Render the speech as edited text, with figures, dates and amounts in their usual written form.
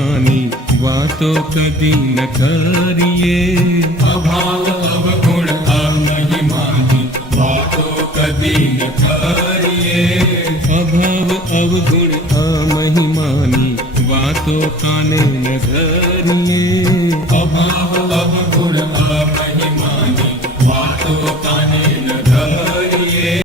महिमानी वातो कदी न करिए। अभाव अवगुण अमहिमानी वातो कदी न करिए। अभाव अवगुण अमहिमानी वातो काने न करिए। अभाव अवगुण अमहिमानी